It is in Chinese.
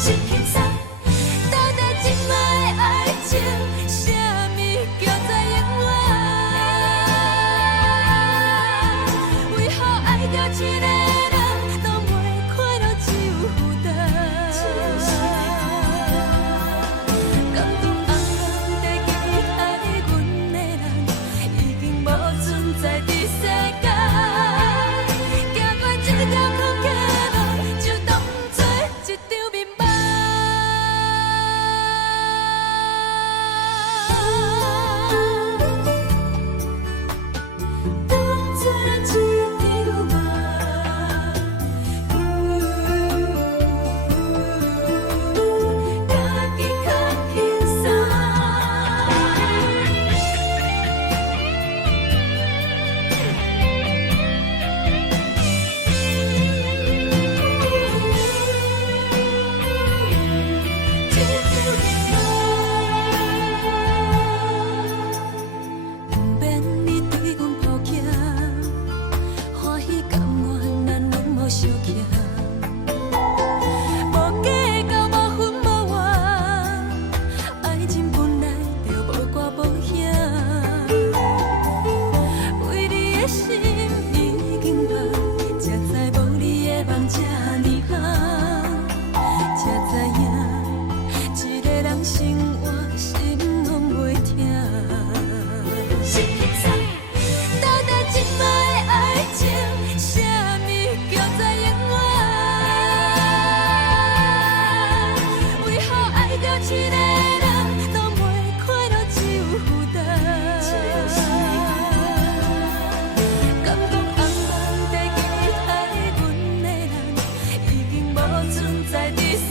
心轻松。到底今摆的爱情，啥物叫做永远？为何爱着一个人，都袂快乐，只有负担？感动红红地记爱阮的人，已经无存在伫世间。行过这条空隙路，就当作一场眠梦。当作一场梦，家己较轻松。不免你对阮抱歉，欢喜甘愿咱拢无相欠，无计较无分无怨，爱情本来就无歌无影，为你的心已经放，才知无你的梦这呢红，才知影一个人生活心拢袂痛。心轻松，到底今摆的爱情，啥物叫做永远？为何爱着一个人，都袂快乐，只有负担？感动红红地记爱阮的人，已经无存在伫世